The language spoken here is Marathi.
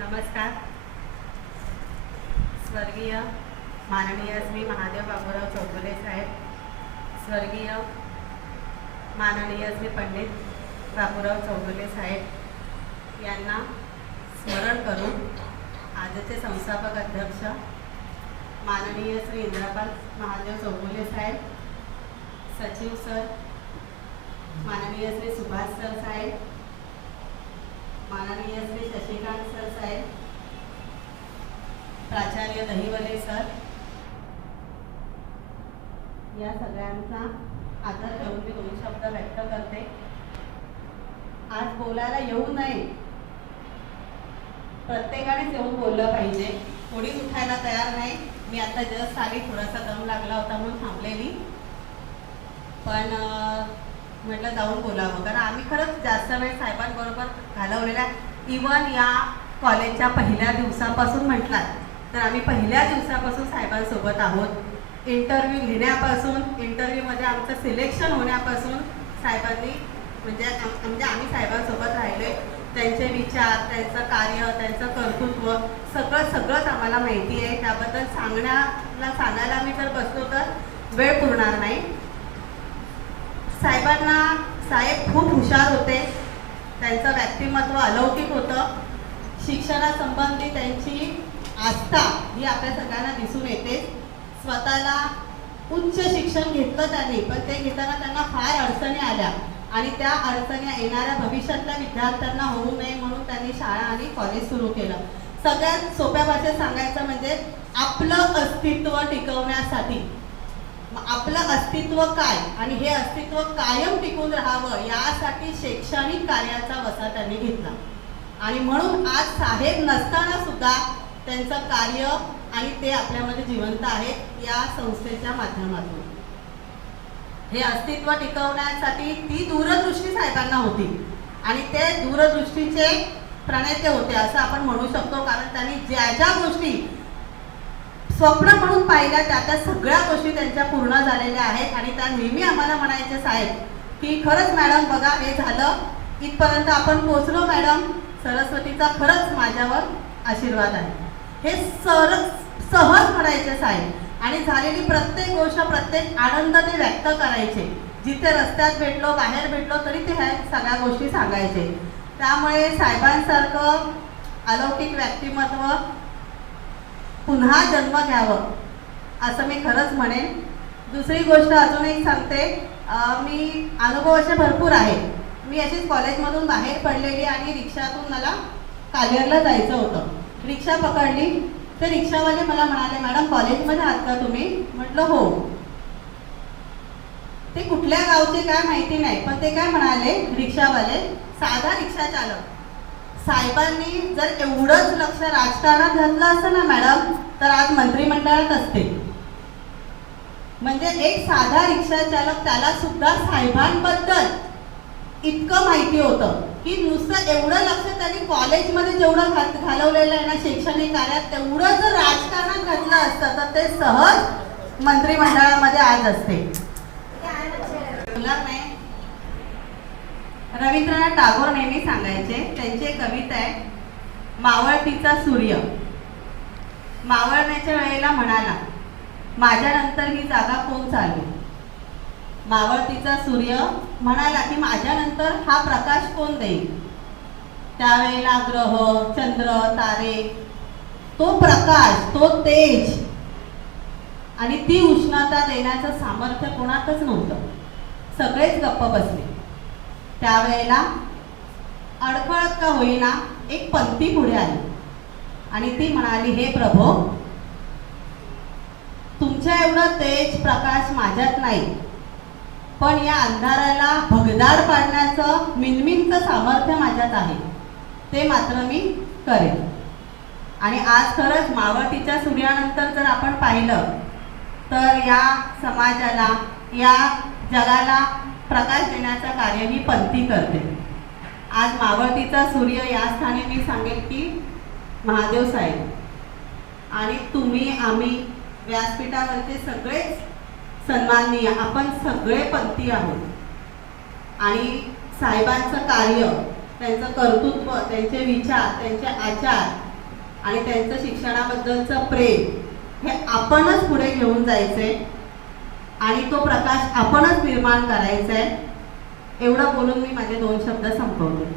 नमस्कार. स्वर्गीय माननीय श्री महादेव बाबूराव चौधरी साहेब स्वर्गीय माननीय श्री पंडित बाबूराव चौधरी साहेब यांना स्मरण करून आजचे संस्थापक अध्यक्ष माननीय श्री इंद्रपाल महादेव चौगुले साहेब सचिव सर माननीय श्री सुभाष सर साहेब माननीय श्री शशिकांत सर साहेब प्राचार्य दहिवले सर या सगळ्यांचा आदर ठेवून मी दोन शब्द व्यक्त करते. आज बोलायला येऊ नये. प्रत्येकानेच येऊन बोललं पाहिजे. कोणीच उठायला तयार नाही. मी आता जस्ट आली थोडासा दम लागला होता म्हणून थांबलेली. पण म्हटलं जाऊन बोलावं. कारण आम्ही खरंच जास्त वेळ साहेबांबरोबर घालवलेला इवन या कॉलेजच्या पहिल्या दिवसापासून म्हटलात तर आम्ही पहिल्या दिवसापासून साहेबांसोबत आहोत. इंटरव्ह्यू घेण्यापासून इंटरव्ह्यूमध्ये आमचं सिलेक्शन होण्यापासून साहेबांनी म्हणजे म्हणजे आम्ही साहेबांसोबत राहिले त्यांचे विचार त्यांचं कार्य त्यांचं कर्तृत्व सगळं सगळंच आम्हाला माहिती आहे. त्याबद्दल सांगण्याला सांगायला आम्ही जर बसलो तर वेळ पुरणार नाही. साहेबांना साहेब खूप हुशार होते. त्यांचं व्यक्तिमत्व अलौकिक होतं. शिक्षणासंबंधी त्यांची आस्था ही आपल्या सगळ्यांना दिसून येते. स्वतःला उच्च शिक्षण घेतलं त्यांनी पण ते घेताना त्यांना फार अडचणी आल्या. आणि त्या अडचणी येणाऱ्या भविष्यातल्या विद्यार्थ्यांना होऊ नये म्हणून त्यांनी शाळा आणि कॉलेज सुरू केलं. सगळ्यात सोप्या भाषेत सांगायचं म्हणजे आपलं अस्तित्व टिकवण्यासाठी. आपलं अस्तित्व काय आणि हे अस्तित्व कायम टिकून राहावं यासाठी शैक्षणिक कार्याचा वसा त्यांनी घेतला. आणि म्हणून आज साहेब नसताना सुद्धा त्यांचं कार्य आणि ते आपल्यामध्ये जिवंत आहेत या संस्थेच्या माध्यमातून. हे अस्तित्व टिकवण्यासाठी ती दूरदृष्टी साहेबांना होती. आणि ते दूरदृष्टीचे प्रणेते होते असं आपण म्हणू शकतो कारण त्यांनी ज्या ज्या गोष्टी स्वप्न म्हणून पाहिल्या त्या त्या सगळ्या गोष्टी त्यांच्या पूर्ण झालेल्या आहेत आणि त्या नेहमी आम्हाला म्हणायचे साहेब की खरंच मॅडम बघा हे झालं. इथपर्यंत आपण पोचलो मॅडम. सरस्वतीचा खरंच माझ्यावर आशीर्वाद आहे. हे सर सहज म्हणायचे साहेब. आणि झालेली प्रत्येक गोष्ट प्रत्येक आनंद ते व्यक्त करायचे. जिथे रस्त्यात भेटलो बाहेर भेटलो तरी ते ह्या सगळ्या गोष्टी सांगायचे. त्यामुळे साहेबांसारखं अलौकिक व्यक्तिमत्व पुन्हा जन्म घ्यावं. असं मी खरंच म्हणेन. दुसरी गोष्ट अजून एक सांगते. मी अनुभव असे भरपूर आहे मी अशीच कॉलेजमधून बाहेर पडलेली आणि रिक्षातून मला कालेरला जायचं होतं. रिक्षा पकडली. तर रिक्षावाले मला म्हणाले मॅडम कॉलेजमध्ये आहात का तुम्ही? म्हटलं हो. ते कुठल्या गावचे काय माहिती नाही पण ते काय म्हणाले रिक्षावाले साधा रिक्षा चालक. साहेबांनी जर एवढंच लक्ष राजकारणात घातलं असतं ना मॅडम तर आज मंत्रिमंडळात असते. म्हणजे एक साधा रिक्षा चालक त्याला सुद्धा साहेबांबद्दल इतकं माहिती होतं की नुसतं एवढं लक्ष त्यांनी कॉलेजमध्ये जेवढं घात घालवलेलं आहे ना शैक्षणिक कार्यात तेवढं जर राजकारणात घातलं असतं तर ते सहज मंत्रिमंडळामध्ये आज असते. नाही रवींद्रनाथ टागोर नेहमी सांगायचे त्यांची कविता आहे मावळतीचा सूर्य. मावळण्याच्या वेळेला म्हणाला माझ्यानंतर ही जागा कोण चालवेल मावळतीचा सूर्य म्हणाला की माझ्यानंतर हा प्रकाश कोण देईल? त्यावेळेला ग्रह चंद्र तारे तो प्रकाश तो तेज आणि ती उष्णता देण्याचं सामर्थ्य कोणातच नव्हतं. सगळेच गप्प बसले. त्यावेळेला अडखळत का होईना एक पंक्ती पुढे आली. आणि ती म्हणाली हे प्रभो तुमच्या एवढं तेज प्रकाश माझ्यात नाही. पण या अंधाराला भगदार पाडण्याचं मिनमिनचं सामर्थ्य माझ्यात आहे. ते मात्र मी करेन. आणि आज खरंच मावळतीच्या सूर्यानंतर जर आपण पाहिलं तर या समाजाला या जगाला प्रकाश देण्याचं कार्य ही पंथी करते. आज मावळतीचा सूर्य या स्थानी मी सांगेल की महादेव साहेब आणि तुम्ही आम्ही व्यासपीठावरचे सगळेच सन्माननीय आपण सगळे पंथी आहोत. आणि साहेबांचं कार्य त्यांचं कर्तृत्व त्यांचे विचार त्यांचे आचार आणि त्यांचं शिक्षणाबद्दलचं प्रेम हे आपणच पुढे घेऊन जायचे. आणि तो प्रकाश आपणच निर्माण करायचा आहे एवढं बोलून मी माझे दोन शब्द संपवले.